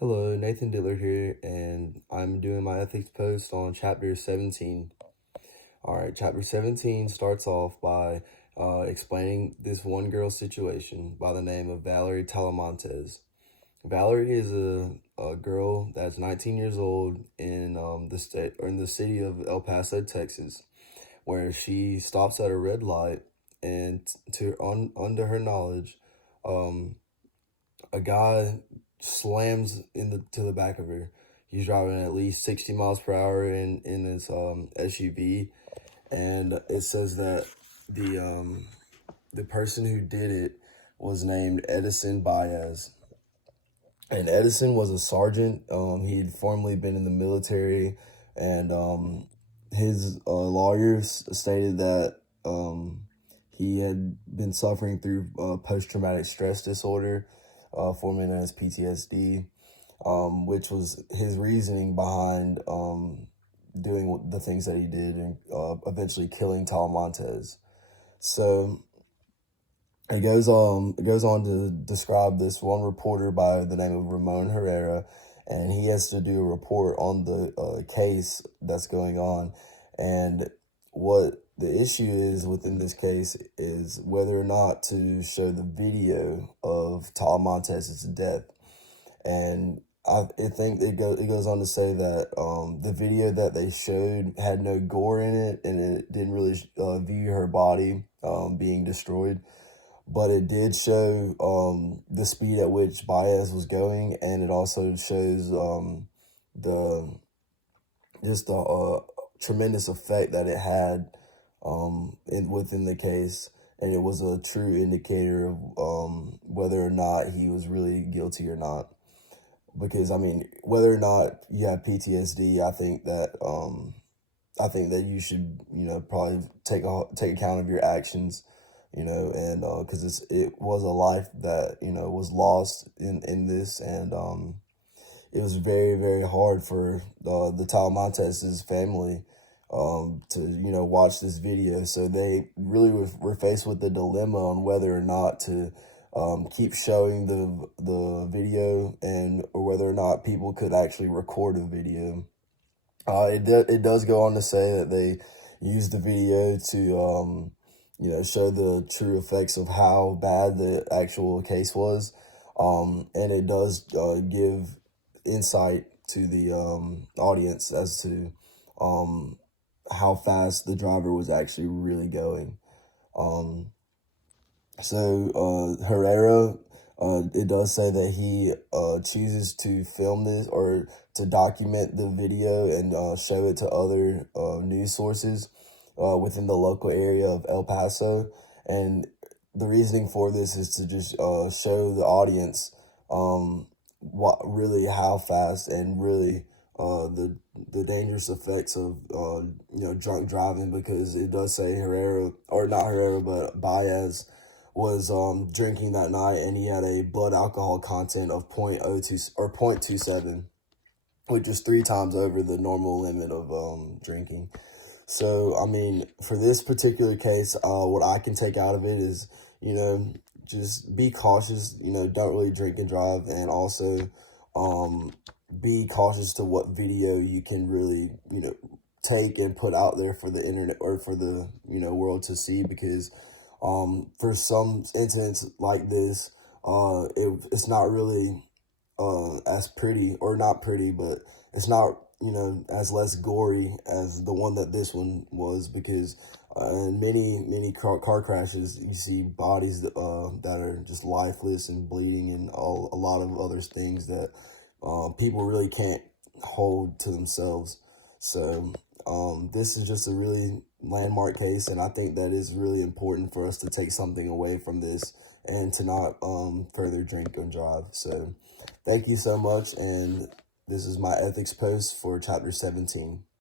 Hello, Nathan Diller here, and I'm doing my ethics post on chapter 17. All right, chapter 17 starts off by explaining this one girl's situation by the name of Valerie Talamontes. Valerie is a girl that's 19 years old in the state or in the city of El Paso, Texas, where she stops at a red light, and under her knowledge, um, a guy slams to the back of her. He's driving at least 60 miles per hour in his SUV, and it says that the um the person who did it was named Edison Baez. And Edison was a sergeant. He'd formerly been in the military, and his lawyers stated that he had been suffering through post traumatic stress disorder, formerly known as PTSD, which was his reasoning behind doing the things that he did and eventually killing Talamontes. So it goes on to describe this one reporter by the name of Ramon Herrera, and he has to do a report on the case that's going on. And what the issue is within this case is whether or not to show the video of Talamontes' death. And I think it goes on to say that the video that they showed had no gore in it, and it didn't really view her body being destroyed, but it did show the speed at which Baez was going, and it also shows the the tremendous effect that it had within the case, and it was a true indicator of whether or not he was really guilty or not. Because I mean, whether or not you have PTSD, I think that you should, probably take account of your actions, and because it was a life that was lost in this, and it was very very hard for the Talamontes' family to watch this video. So they really were faced with the dilemma on whether or not to keep showing the video, and or whether or not people could actually record a video. It does go on to say that they use the video to, show the true effects of how bad the actual case was. And it does give insight to the audience as to how fast the driver was actually really going. Um, Herrera, it does say that he chooses to film this or to document the video and show it to other news sources within the local area of El Paso. And the reasoning for this is to just show the audience what really how fast and really the dangerous effects of drunk driving, because it does say Herrera, or not Herrera, but Baez was drinking that night, and he had a blood alcohol content of 0.02 or 0.27, which is 3 times over the normal limit of drinking. So I mean, for this particular case, what I can take out of it is, just be cautious. Don't really drink and drive, and also be cautious to what video you can really take and put out there for the internet or for the world to see, because for some incidents like this, it's not really as pretty, or not pretty, but it's not as less gory as the one that this one was, because in many car crashes you see bodies that are just lifeless and bleeding, and a lot of other things that people really can't hold to themselves. So this is just a really landmark case, and I think that is really important for us to take something away from this, and to not further drink and drive. So thank you so much, and this is my ethics post for chapter 17.